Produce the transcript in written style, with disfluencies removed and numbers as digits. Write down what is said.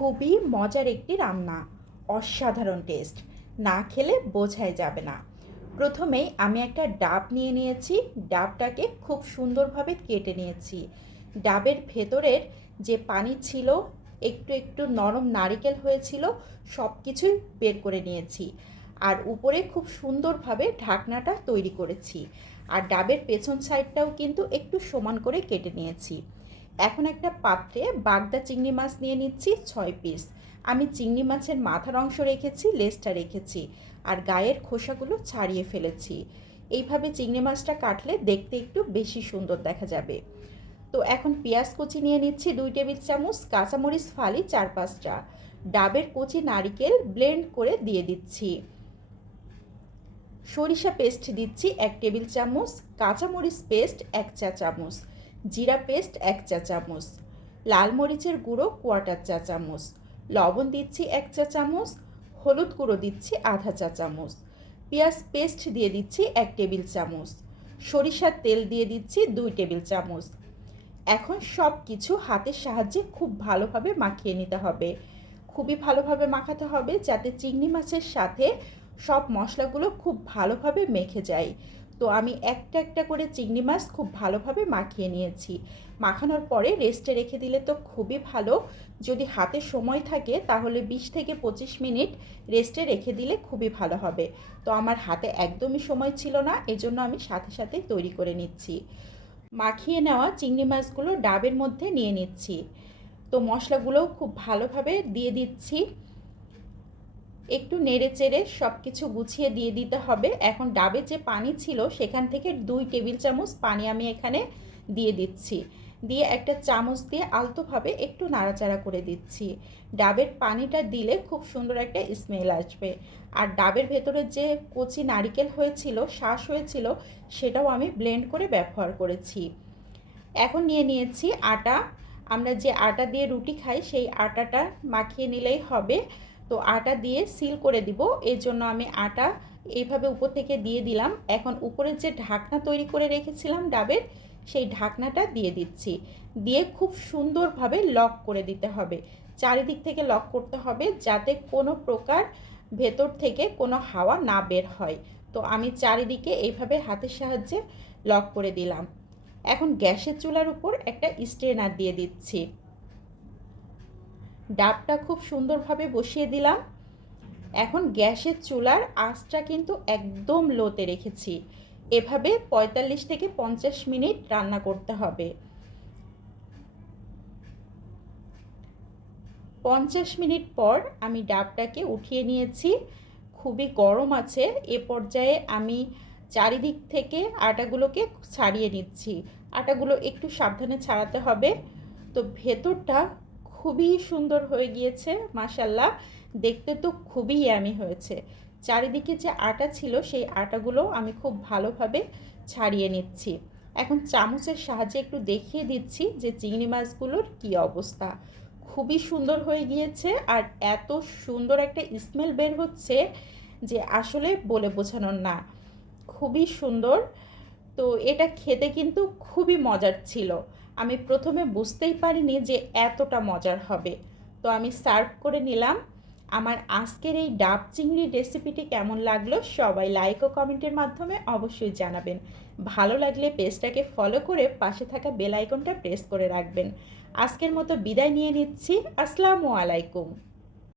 খুবই মজার একটি রান্না, অসাধারণ টেস্ট। না খেলে বোঝাই যাবে না। প্রথমেই আমি একটা ডাব নিয়ে নিয়েছি। ডাবটাকে খুব সুন্দরভাবে কেটে নিয়েছি। ডাবের ভেতরের যে পানি ছিল, একটু একটু নরম নারিকেল হয়েছিল, সব কিছুই বের করে নিয়েছি। আর উপরে খুব সুন্দরভাবে ঢাকনাটা তৈরি করেছি। আর ডাবের পেছন সাইডটাও কিন্তু একটু সমান করে কেটে নিয়েছি। এখন একটা পাত্রে বাগদা চিংড়ি মাছ নিয়ে নিচ্ছি 6 পিস। আমি চিংড়ি মাছের মাথার অংশ রেখেছি, লেজটা রেখেছি, আর গায়ের খোসাগুলো ছাড়িয়ে ফেলেছি। এইভাবে চিংড়ি মাছটা কাটলে দেখতে একটু বেশি সুন্দর দেখা যাবে। তো এখন পেঁয়াজ কুচি নিয়ে নিচ্ছি 2 টেবিল চামচ, কাঁচামরিচ ফালি 4-5টা, ডাবের কুচি নারিকেল ব্লেন্ড করে দিয়ে দিচ্ছি। সরিষা পেস্ট দিচ্ছি 1 টেবিল চামচ, কাঁচামরিচ পেস্ট 1 চা চামচ, জিরা পেস্ট 1 চা চামচ, লাল মরিচের গুঁড়ো 1/4 চা চামচ, লবণ দিচ্ছি 1 চা চামচ, হলুদ গুঁড়ো দিচ্ছি আধা চা চামচ, পেঁয়াজ পেস্ট দিয়ে দিচ্ছি 1 টেবিল চামচ, সরিষার তেল দিয়ে দিচ্ছি 2 টেবিল চামচ। এখন সব কিছু হাতের সাহায্যে খুব ভালোভাবে মাখিয়ে নিতে হবে। খুবই ভালোভাবে মাখাতে হবে যাতে চিংড়ি মাছের সাথে সব মশলাগুলো খুব ভালোভাবে মেখে যায়। তো আমি একটা একটা করে চিংড়ি মাছ খুব ভালোভাবে মাখিয়ে নিয়েছি। মাখানোর পরে রেস্টে রেখে দিলে তো খুবই ভালো। যদি হাতে সময় থাকে তাহলে 20 থেকে 25 মিনিট রেস্টে রেখে দিলে খুবই ভালো হবে। তো আমার হাতে একদমই সময় ছিল না, এজন্য আমি সাথে সাথেই তৈরি করে নিচ্ছি। মাখিয়ে নেওয়া চিংড়ি মাছগুলো ডাবের মধ্যে নিয়ে নিচ্ছি। তো মশলাগুলোও খুব ভালোভাবে দিয়ে দিচ্ছি। একটু নেড়ে চেড়ে সব কিছু গুছিয়ে দিয়ে দিতে হবে। এখন ডাবে যে পানি ছিল সেখান থেকে 2 টেবিল চামচ পানি আমি এখানে দিয়ে দিচ্ছি। দিয়ে একটা চামচ দিয়ে আলতোভাবে একটু নাড়াচাড়া করে দিচ্ছি। ডাবের পানিটা দিলে খুব সুন্দর একটা স্মেল আসবে। আর ডাবের ভেতরে যে কচি নারিকেল হয়েছিল, শাঁস হয়েছিল, সেটাও আমি ব্লেন্ড করে ব্যবহার করেছি। এখন নিয়ে নিয়েছি আটা। আমরা যে আটা দিয়ে রুটি খাই সেই আটাটা মাখিয়ে নিলেই হবে। তো আটা দিয়ে সিল করে দিব, এর জন্য আমি আটা এইভাবে উপর থেকে দিয়ে দিলাম। এখন উপরে যে ঢাকনা তৈরি করে রেখেছিলাম ডাবের, সেই ঢাকনাটা দিয়ে দিচ্ছি। দিয়ে খুব সুন্দরভাবে লক করে দিতে হবে। চারিদিক থেকে লক করতে হবে যাতে কোনো প্রকার ভেতর থেকে কোনো হাওয়া না বের হয়। তো আমি চারিদিকে এইভাবে হাতের সাহায্যে লক করে দিলাম। এখন গ্যাসের চুলার উপর একটা স্ট্রেনার দিয়ে দিচ্ছি। ডাবটা খুব সুন্দরভাবে বসিয়ে দিলাম। এখন গ্যাসের চুলার আঁচটা কিন্তু একদম লোতে রেখেছি। এভাবে 45 থেকে 50 মিনিট রান্না করতে হবে। 50 মিনিট পর আমি ডাবটাকে উঠিয়ে নিয়েছি। খুবই গরম আছে। এ পর্যায়ে আমি চারিদিক থেকে আটাগুলোকে ছাড়িয়ে নিচ্ছি। আটাগুলো একটু সাবধানে ছাড়াতে হবে। তো ভেতরটা খুবই সুন্দর হয়ে গিয়েছে, মাশাল্লাহ। দেখতে তো খুবই ইয়ামি হয়েছে। চারিদিকে যে আটা ছিল সেই আটাগুলো আমি খুব ভালোভাবে ছাড়িয়ে নিচ্ছি। এখন চামচের সাহায্যে একটু দেখিয়ে দিচ্ছি যে চিংড়ি মাছগুলোর কী অবস্থা। খুবই সুন্দর হয়ে গিয়েছে আর এত সুন্দর একটা স্মেল বের হচ্ছে যে আসলে বলে বোঝানোর না। খুবই সুন্দর। তো এটা খেতে কিন্তু খুবই মজার ছিল। আমি প্রথমে বুঝতেই পারিনি যে এতটা মজার হবে। তো আমি সার্ভ করে নিলাম। আমার আজকের এই ডাব চিংড়ির রেসিপিটি কেমন লাগলো সবাই লাইক ও কমেন্টের মাধ্যমে অবশ্যই জানাবেন। ভালো লাগলে পেজটাকে ফলো করে পাশে থাকা বেল আইকনটা প্রেস করে রাখবেন। আজকের মতো বিদায় নিয়ে নিচ্ছি। আসসালামু আলাইকুম।